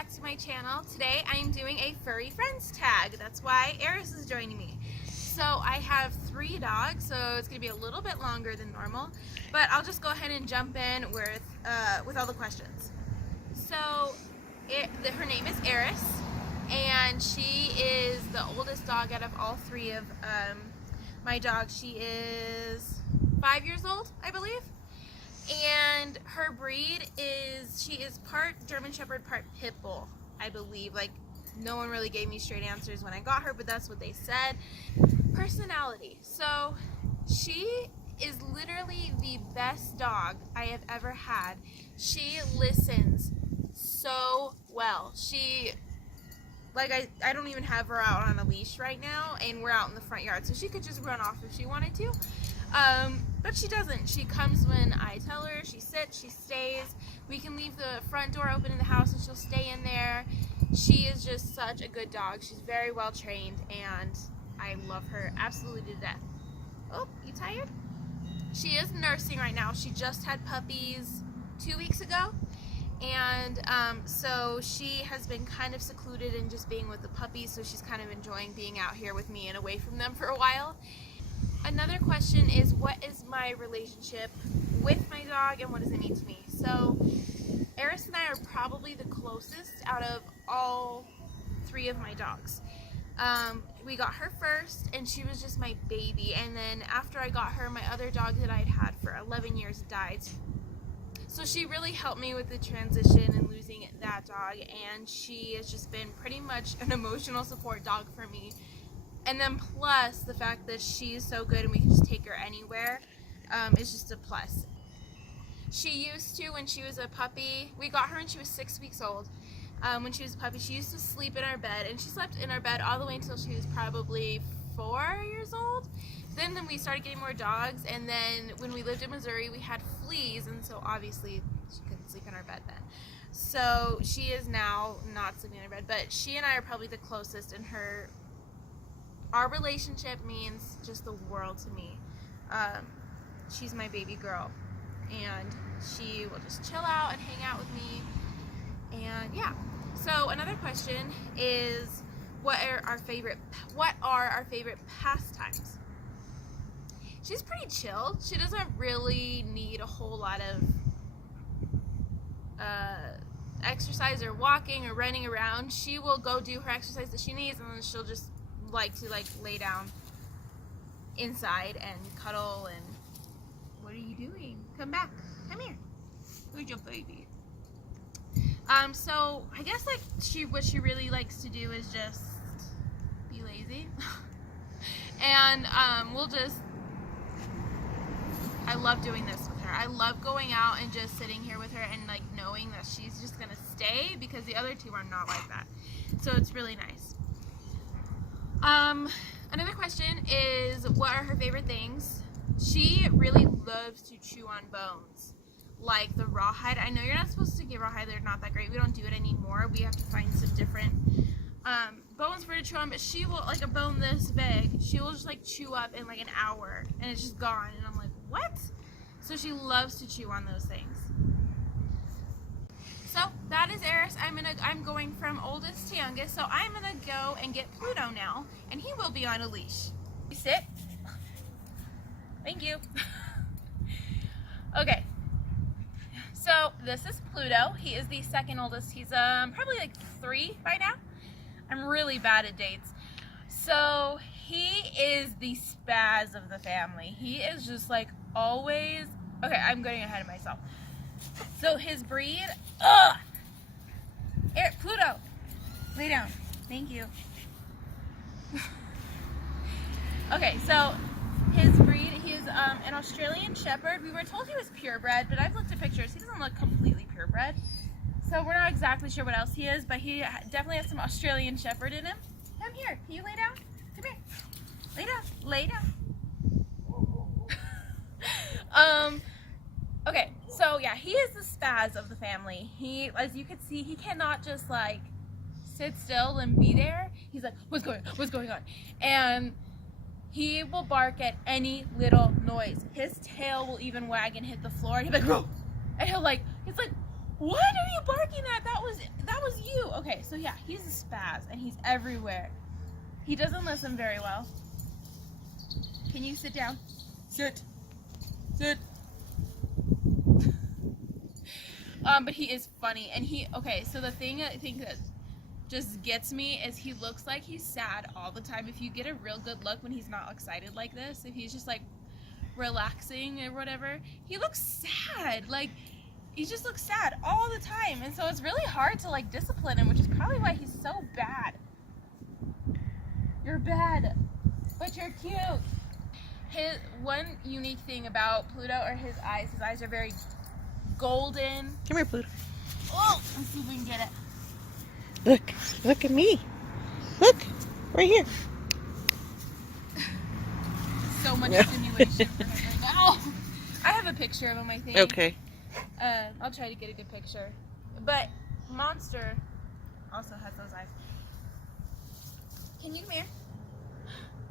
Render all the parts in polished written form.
back to my channel. Today I am doing a Furry Friends Tag. That's why Eris is joining me. So I have 3 dogs, so it's going to be a little bit longer than normal, but I'll just go ahead and jump in with all the questions. So her name is Eris, and she is the oldest dog out of all 3 of my dogs. She is 5 years old, I believe. And her breed is, she is part German Shepherd, part Pit Bull, I believe. Like, no one really gave me straight answers when I got her, but that's what they said. Personality. So, she is literally the best dog I have ever had. She listens so well. She, like, I don't even have her out on a leash right now, and we're out in the front yard, so she could just run off if she wanted to. But she doesn't. She comes when I tell her. She sits, she stays. We can leave the front door open in the house and she'll stay in there. She is just such a good dog. She's very well trained and I love her absolutely to death. Oh, you tired? She is nursing right now. She just had puppies 2 weeks ago. And so she has been kind of secluded and just being with the puppies, so she's kind of enjoying being out here with me and away from them for a while. Another question is, what is my relationship with my dog and what does it mean to me? So Eris and I are probably the closest out of all 3 of my dogs. We got her first and she was just my baby, and then after I got her, my other dog that I'd had for 11 years died. So she really helped me with the transition and losing that dog, and she has just been pretty much an emotional support dog for me. And then plus the fact that she's so good and we can just take her anywhere is just a plus. She used to, when she was a puppy, we got her when she was 6 weeks old. When she was a puppy, she used to sleep in our bed, and she slept in our bed all the way until she was probably 4 years old. Then we started getting more dogs, and then when we lived in Missouri, we had fleas, and so obviously she couldn't sleep in our bed then. So she is now not sleeping in our bed, but she and I are probably the closest, and our relationship means just the world to me. She's my baby girl, and she will just chill out and hang out with me, and yeah. So another question is, what are our favorite pastimes? She's pretty chill. She doesn't really need a whole lot of exercise or walking or running around. She will go do her exercise that she needs, and then she'll just like to lay down inside and cuddle. And what are you doing? Come back. Come here. Who's your baby? So I guess what she really likes to do is just be lazy. And I love doing this with her. I love going out and just sitting here with her and knowing that she's just gonna stay, because the other 2 are not like that. So it's really nice. Another question is, what are her favorite things? She really loves to chew on bones, like the rawhide. I know you're not supposed to get rawhide, they're not that great. We don't do it anymore. We have to find some different bones for her to chew on, but she will, like a bone this big, she will just chew up in an hour and it's just gone, and I'm like, what? So she loves to chew on those things. So that is Eris. I'm going from oldest to youngest, so I'm gonna go and get Pluto now, and he will be on a leash. You sit. Thank you. Okay. So this is Pluto. He is the second oldest. He's probably 3 by now. I'm really bad at dates. So he is the spaz of the family. He is just always, okay, I'm getting ahead of myself. So his breed, Pluto, lay down. Thank you. Okay, so his breed, he is an Australian Shepherd. We were told he was purebred, but I've looked at pictures. He doesn't look completely purebred. So we're not exactly sure what else he is, but he definitely has some Australian Shepherd in him. Come here. Can you lay down? Come here. Lay down. Lay down. Okay, so yeah, he is the spaz of the family. He, as you can see, he cannot just sit still and be there. He's like, what's going on? And he will bark at any little noise. His tail will even wag and hit the floor, and he'll be like, whoa! And he's like, What are you barking at? That was you. Okay, so yeah, he's a spaz and he's everywhere. He doesn't listen very well. Can you sit down? Sit. Sit. But he is funny, and okay, so the thing I think that just gets me is he looks like he's sad all the time. If you get a real good look when he's not excited like this, if he's just like relaxing or whatever, he looks sad. Like, he just looks sad all the time, and so it's really hard to like discipline him, which is probably why he's so bad. You're bad, but you're cute. His one unique thing about Pluto are his eyes are very golden. Come here, Pluto. Oh, let's see if we can get it. Look at me. Look, right here. So much stimulation for him right now. I have a picture of him, I think. Okay. I'll try to get a good picture. But Monster also has those eyes. Can you come here?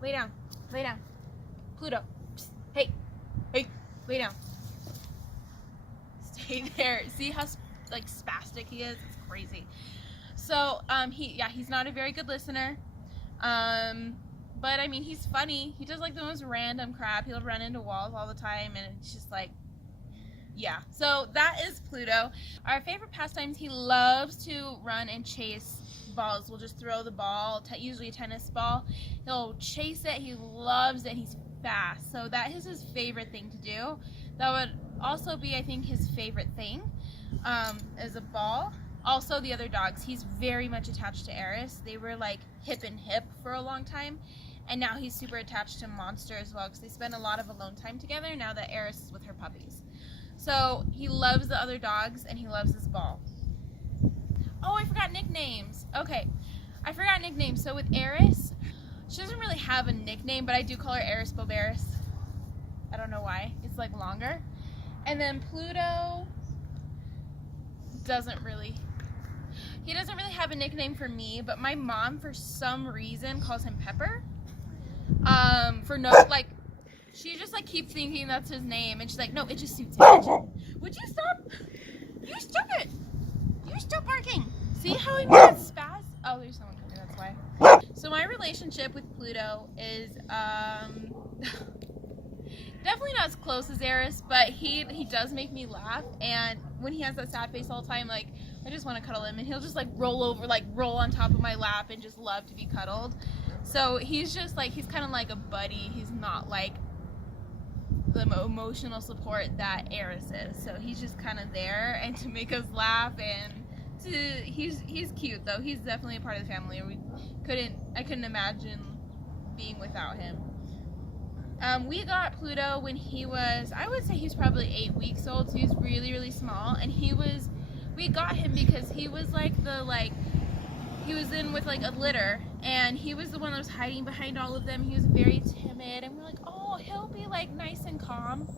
Lay down. Lay down. Pluto. Psst. Hey. Hey. Lay down. Stay there. See how like spastic he is? It's crazy. So he's not a very good listener. But I mean, he's funny. He does like the most random crap. He'll run into walls all the time, and it's just like, yeah. So that is Pluto. Our favorite pastimes, he loves to run and chase balls. We'll just throw the ball, usually a tennis ball. He'll chase it. He loves it. He's fast. So that is his favorite thing to do. That would also be, I think, his favorite thing, is a ball. Also, the other dogs, he's very much attached to Eris. They were like hip and hip for a long time, and now he's super attached to Monster as well, because they spend a lot of alone time together now that Eris is with her puppies. So he loves the other dogs, and he loves this ball. Oh, I forgot nicknames. Okay, I forgot nicknames. So with Eris, she doesn't really have a nickname, but I do call her Eris Boberis. I don't know why. It's like longer. And then Pluto doesn't really have a nickname for me, but my mom for some reason calls him Pepper. She just like keeps thinking that's his name, and she's like, no, it just suits him. Would you stop? You're stupid. You're still barking. See how he made it spaz? Oh, there's someone coming, that's why. So my relationship with Pluto is definitely not as close as Eris, but he does make me laugh, and when he has that sad face all the time, like, I just want to cuddle him, and he'll just like roll on top of my lap and just love to be cuddled. So he's just like, he's kind of like a buddy. He's not like the emotional support that Eris is. So he's just kind of there and to make us laugh, and he's cute though. He's definitely a part of the family. I couldn't imagine being without him. We got Pluto when he was, I would say he was probably 8 weeks old, so he was really, really small, and we got him because he was he was in with like a litter, and he was the one that was hiding behind all of them. He was very timid, and we're like, oh, he'll be like nice and calm.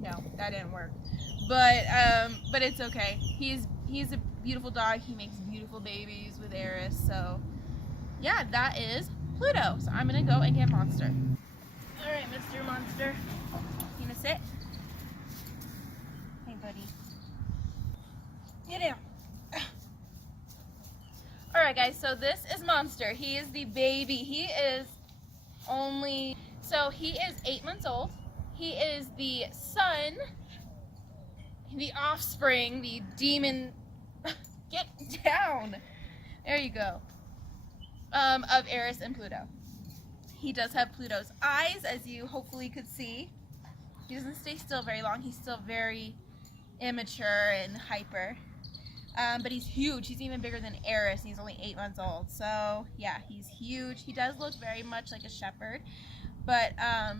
No, that didn't work. But it's okay. He's a beautiful dog. He makes beautiful babies with Eris. So yeah, that is Pluto. So I'm gonna go and get Monster. All right, Mr. Monster, you gonna sit? Hey, buddy. Get down. All right, guys. So this is Monster. He is the baby. He is 8 months old. He is the son, the offspring, the demon. Get down. There you go. Of Eris and Pluto. He does have Pluto's eyes, as you hopefully could see. He doesn't stay still very long. He's still very immature and hyper. But he's huge. He's even bigger than Eris. He's only 8 months old. So, yeah, he's huge. He does look very much like a shepherd. But, I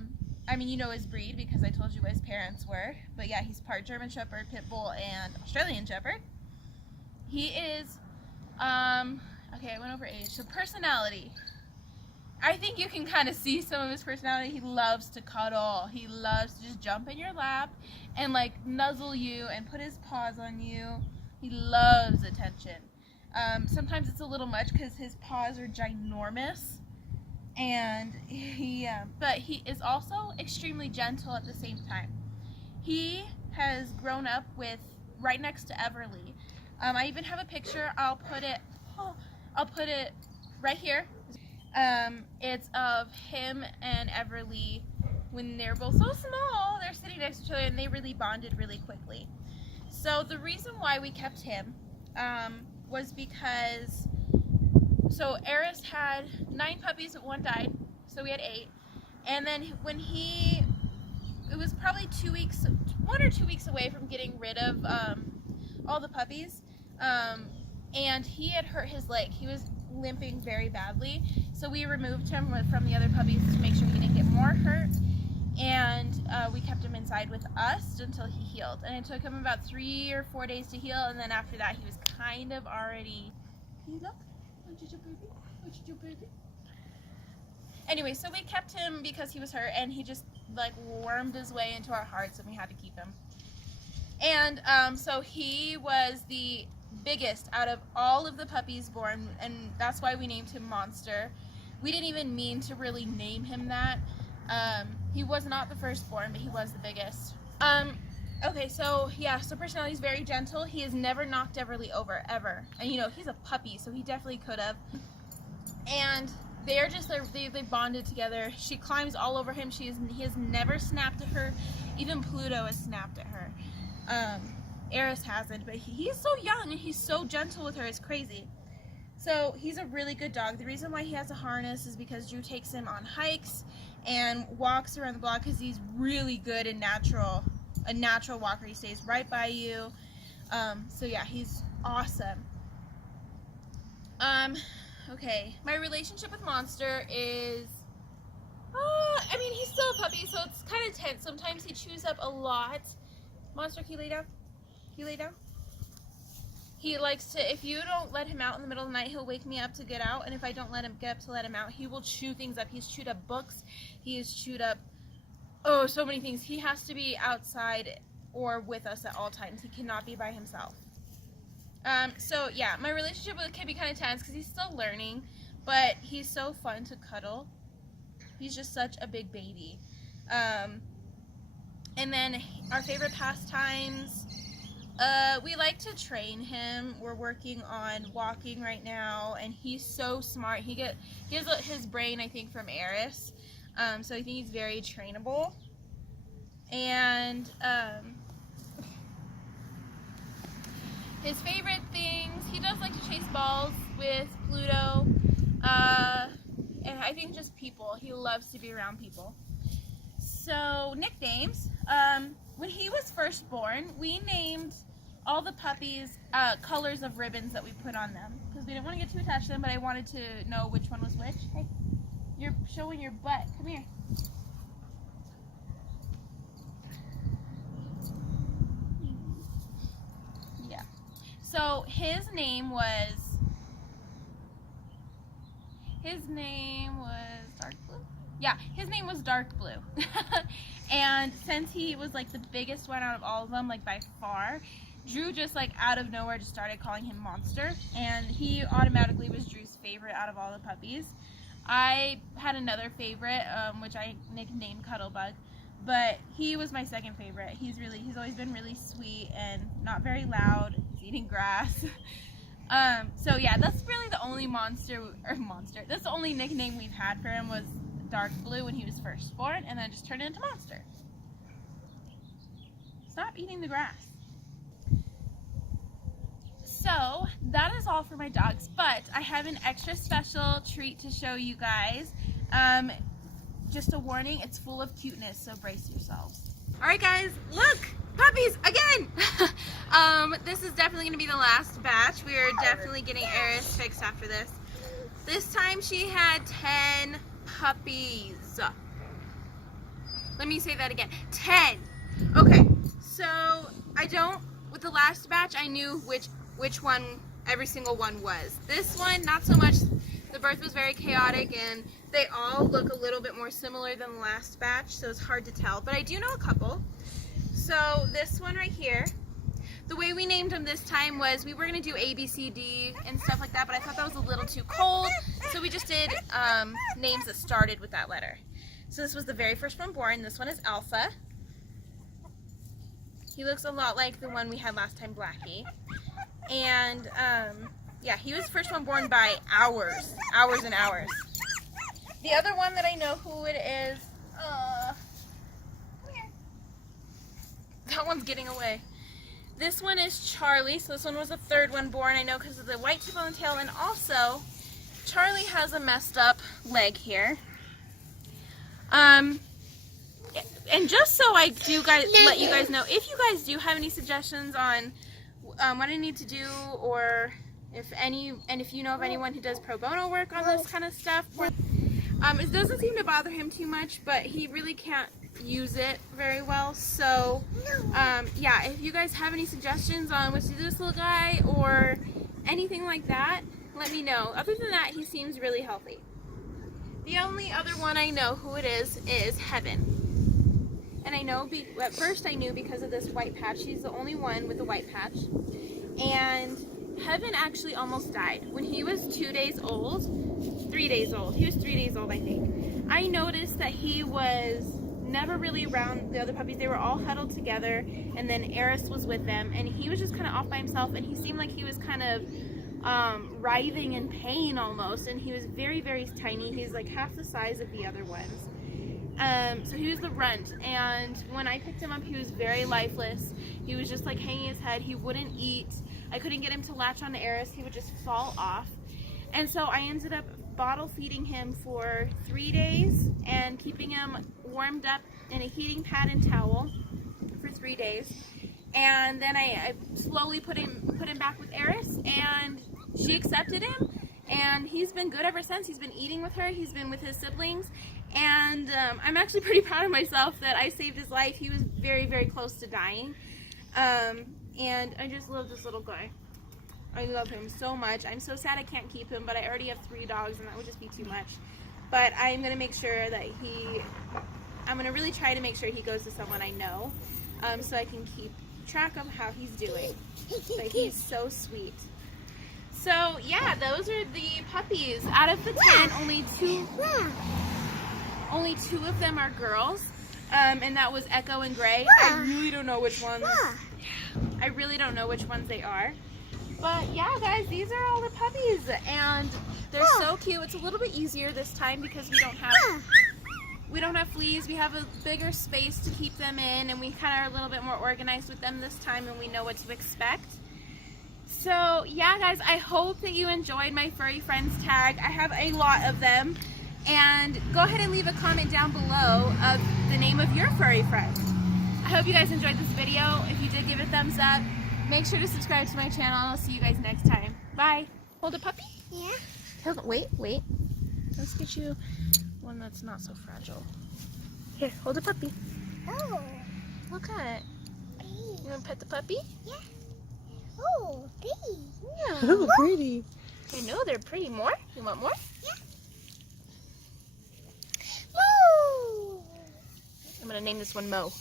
mean, you know his breed because I told you what his parents were. But, yeah, he's part German Shepherd, Pit Bull, and Australian Shepherd. He is, okay, I went over age. So, personality. I think you can kind of see some of his personality. He loves to cuddle. He loves to just jump in your lap and like nuzzle you and put his paws on you. He loves attention. Sometimes it's a little much because his paws are ginormous, and but he is also extremely gentle at the same time. He has grown up with right next to Everly. I even have a picture. I'll put it right here. It's of him and Everly when they're both so small. They're sitting next to each other and they really bonded really quickly. So the reason why we kept him was because, so Eris had 9 puppies, but 1 died, so we had 8. And then when it was probably 1 or 2 weeks away from getting rid of all the puppies, and he had hurt his leg. He was limping very badly, so we removed him from the other puppies to make sure he didn't get more hurt, and we kept him inside with us until he healed. And it took him about 3 or 4 days to heal, and then after that he was kind of already, can you look? What did you baby? What did you baby? Anyway, so we kept him because he was hurt, and he just like wormed his way into our hearts, and we had to keep him. And so he was the biggest out of all of the puppies born, and that's why we named him Monster. We didn't even mean to really name him that. He was not the firstborn, but he was the biggest. Okay, so yeah, so personality is very gentle. He has never knocked Everly over, ever. And you know, he's a puppy, so he definitely could have. And they're just, they bonded together. She climbs all over him. He has never snapped at her. Even Pluto has snapped at her. Eris hasn't, but he's so young and he's so gentle with her. It's crazy. So he's a really good dog. The reason why he has a harness is because Drew takes him on hikes and walks around the block because he's really good and a natural walker. He stays right by you. So yeah, he's awesome. Okay, my relationship with Monster is, I mean, he's still a puppy, so it's kind of tense. Sometimes he chews up a lot. Monster, can you lay down? Can you lay down? He likes to, if you don't let him out in the middle of the night, he'll wake me up to get out, and if I don't let him get up to let him out, he will chew things up. He's chewed up books. He has chewed up, so many things. He has to be outside or with us at all times. He cannot be by himself. So yeah, my relationship with him can be kind of tense because he's still learning, but he's so fun to cuddle. He's just such a big baby. And then our favorite pastimes, we like to train him. We're working on walking right now, and he's so smart. He has his brain, I think, from Eris, so I think he's very trainable. And his favorite things, he does like to chase balls with Pluto, and I think just people. He loves to be around people. So nicknames, when he was first born, we named all the puppies colors of ribbons that we put on them because we didn't want to get too attached to them, but I wanted to know which one was which. Hey, you're showing your butt. Come here. Yeah. So his name was Dark Blue. Yeah, his name was Dark Blue. And since he was like the biggest one out of all of them, like by far, Drew just like out of nowhere just started calling him Monster, and he automatically was Drew's favorite out of all the puppies. I had another favorite, which I nicknamed Cuddlebug, but he was my second favorite. He's always been really sweet and not very loud. He's eating grass. So yeah, that's really the only monster. That's the only nickname we've had for him was Dark Blue when he was first born, and then just turned into Monster. Stop eating the grass. So that is all for my dogs, but I have an extra special treat to show you guys. Just a warning, it's full of cuteness, so brace yourselves. Alright guys, look! Puppies again! This is definitely going to be the last batch. We are definitely getting Eris fixed after this. This time she had 10 puppies. Let me say that again. 10! Okay, so with the last batch I knew which one every single one was. This one, not so much. The birth was very chaotic and they all look a little bit more similar than the last batch, so it's hard to tell, but I do know a couple. So this one right here, the way we named them this time was we were going to do A, B, C, D and stuff like that, but I thought that was a little too cold, so we just did names that started with that letter. So this was the very first one born. This one is Alpha. He looks a lot like the one we had last time, Blackie. And yeah, he was the first one born by hours and hours. The other one that I know who it is, come here. That one's getting away. This one is Charlie, so this one was the third one born, I know, because of the white tip on the tail, and also Charlie has a messed up leg here. And just so I do let you guys know, if you guys do have any suggestions on what I need to do, or if you know of anyone who does pro bono work on this kind of stuff, it doesn't seem to bother him too much, but he really can't use it very well. So yeah, if you guys have any suggestions on what to do to this little guy or anything like that, let me know. Other than that, he seems really healthy. The only other one I know who it is Heaven. And I know, at first I knew because of this white patch. She's the only one with a white patch. And Heaven actually almost died. When he was 2 days old, 3 days old, he was 3 days old I think, I noticed that he was never really around the other puppies. They were all huddled together, and then Eris was with them, and he was just kind of off by himself, and he seemed like he was kind of writhing in pain almost, and he was very, very tiny. He's like half the size of the other ones. So he was the runt, and when I picked him up, he was very lifeless. He was just like hanging his head. He wouldn't eat. I couldn't get him to latch on to Eris. He would just fall off. And so I ended up bottle feeding him for 3 days and keeping him warmed up in a heating pad and towel for 3 days. And then I slowly put him back with Eris, and she accepted him, and he's been good ever since. He's been eating with her. He's been with his siblings, and I'm actually pretty proud of myself that I saved his life. He was very, very close to dying, and I just love this little guy. I love him so much. I'm so sad I can't keep him, but I already have 3 dogs, and that would just be too much. But I'm going to make sure that I'm going to really try to make sure he goes to someone I know, so I can keep track of how he's doing. But he's so sweet. So yeah, those are the puppies. Out of the 10, only two of them are girls, and that was Echo and Gray. I really don't know which ones. I really don't know which ones they are. But yeah, guys, these are all the puppies, and they're so cute. It's a little bit easier this time because we don't have fleas. We have a bigger space to keep them in, and we kind of are a little bit more organized with them this time, and we know what to expect. So yeah, guys, I hope that you enjoyed my Furry Friends tag. I have a lot of them, and go ahead and leave a comment down below of the name of your furry friend. I hope you guys enjoyed this video. If you did, give it a thumbs up. Make sure to subscribe to my channel. I'll see you guys next time. Bye. Hold a puppy? Yeah. Hold on. Wait. Let's get you one that's not so fragile. Here, hold a puppy. Oh. Look at it. You want to pet the puppy? Yeah. Oh, pretty. Yeah. Oh, pretty. I know they're pretty. More? You want more? Yeah. Moo! I'm going to name this one Mo.